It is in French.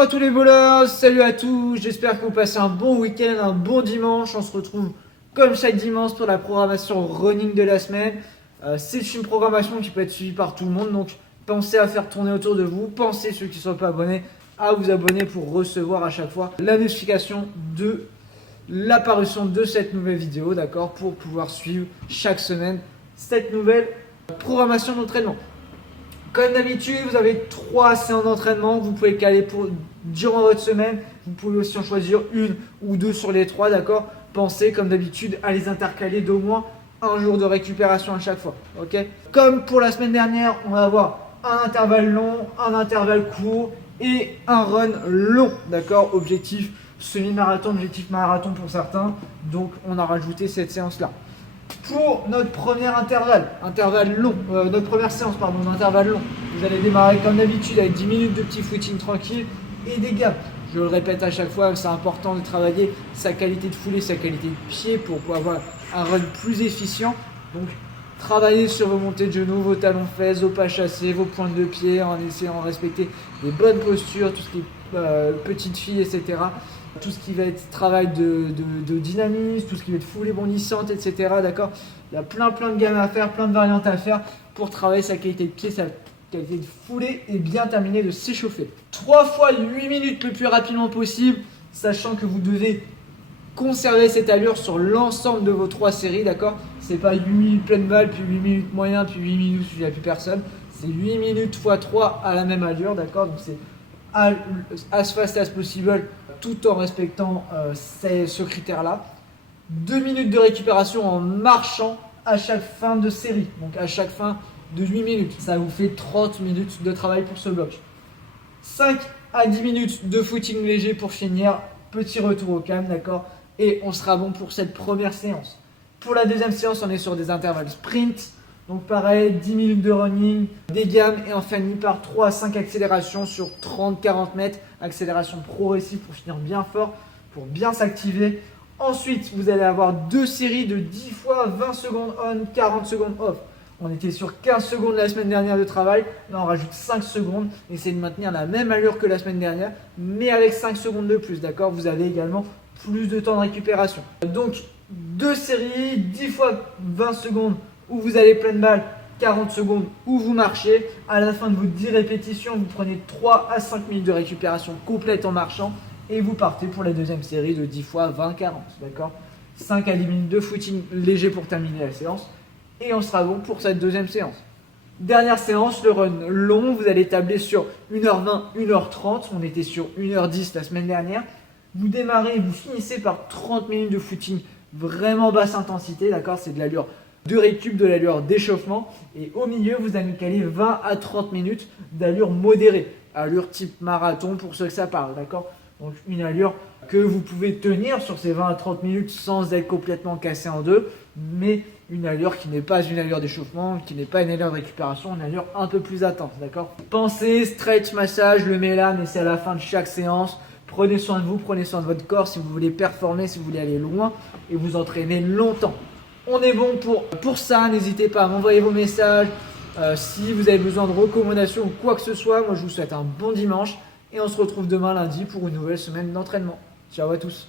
Bonjour à tous les voleurs, salut à tous, j'espère que vous passez un bon week-end, un bon dimanche. On se retrouve comme chaque dimanche pour la programmation running de la semaine. C'est une programmation qui peut être suivie par tout le monde, donc pensez à faire tourner autour de vous. Pensez, ceux qui ne sont pas abonnés, à vous abonner pour recevoir à chaque fois la notification de l'apparition de cette nouvelle vidéo, d'accord, pour pouvoir suivre chaque semaine cette nouvelle programmation d'entraînement. Comme d'habitude, vous avez 3 séances d'entraînement que vous pouvez caler durant votre semaine. Vous pouvez aussi en choisir une ou deux sur les 3, d'accord. Pensez, comme d'habitude, à les intercaler d'au moins un jour de récupération à chaque fois, ok. Comme pour la semaine dernière, on va avoir un intervalle long, un intervalle court et un run long, d'accord. Objectif semi-marathon, objectif marathon pour certains. Donc, on a rajouté cette séance-là. Pour notre premier intervalle long, notre première séance, pardon, d'intervalle long, vous allez démarrer comme d'habitude avec 10 minutes de petit footing tranquille et des gaps. Je le répète à chaque fois, c'est important de travailler sa qualité de foulée, sa qualité de pied pour avoir un run plus efficient. Donc, travaillez sur vos montées de genoux, vos talons fesses, vos pas chassés, vos pointes de pied en essayant de respecter les bonnes postures, tout ce qui est petite fille, etc. Tout ce qui va être travail de dynamisme, tout ce qui va être foulée bondissante, etc. D'accord. Il y a plein de gammes à faire, plein de variantes à faire pour travailler sa qualité de pied, sa qualité de foulée et bien terminer de s'échauffer. 3 fois 8 minutes le plus rapidement possible, sachant que vous devez conserver cette allure sur l'ensemble de vos 3 séries, d'accord. C'est pas 8 minutes pleine balle, puis 8 minutes moyen, puis 8 minutes où il n'y a plus personne. C'est 8 minutes x 3 à la même allure, d'accord. Donc c'est as fast as possible, tout en respectant ce critère-là. 2 minutes de récupération en marchant à chaque fin de série, donc à chaque fin de 8 minutes. Ça vous fait 30 minutes de travail pour ce bloc. 5 à 10 minutes de footing léger pour finir. Petit retour au calme, d'accord. Et on sera bon pour cette première séance. Pour la deuxième séance, on est sur des intervalles sprint. Donc pareil, 10 minutes de running, des gammes et on finit par 3 à 5 accélérations sur 30-40 mètres. Accélération progressive pour finir bien fort, pour bien s'activer. Ensuite, vous allez avoir 2 séries de 10 fois 20 secondes on, 40 secondes off. On était sur 15 secondes la semaine dernière de travail. Là, on rajoute 5 secondes. Essayez de maintenir la même allure que la semaine dernière, mais avec 5 secondes de plus, d'accord. Vous avez également plus de temps de récupération. Donc, 2 séries, 10 fois 20 secondes où vous allez pleine balle, 40 secondes où vous marchez. À la fin de vos 10 répétitions, vous prenez 3 à 5 minutes de récupération complète en marchant et vous partez pour la deuxième série de 10 fois 20-40, d'accord. 5 à 10 minutes de footing léger pour terminer la séance et on sera bon pour cette deuxième séance. Dernière séance, le run long, vous allez tabler sur 1h20, 1h30, on était sur 1h10 la semaine dernière. Vous démarrez et vous finissez par 30 minutes de footing vraiment basse intensité, d'accord, c'est de l'allure de récup, de l'allure d'échauffement et au milieu vous allez caler 20 à 30 minutes d'allure modérée, allure type marathon pour ceux que ça parle, d'accord. Donc une allure que vous pouvez tenir sur ces 20 à 30 minutes sans être complètement cassé en deux, mais une allure qui n'est pas une allure d'échauffement, qui n'est pas une allure de récupération, une allure un peu plus intense, d'accord. Pensez, stretch, massage, le méla, mais c'est à la fin de chaque séance. Prenez soin de vous, prenez soin de votre corps si vous voulez performer, si vous voulez aller loin et vous entraîner longtemps. On est bon pour ça, n'hésitez pas à m'envoyer vos messages. Si vous avez besoin de recommandations ou quoi que ce soit, moi je vous souhaite un bon dimanche et on se retrouve demain lundi pour une nouvelle semaine d'entraînement. Ciao à tous.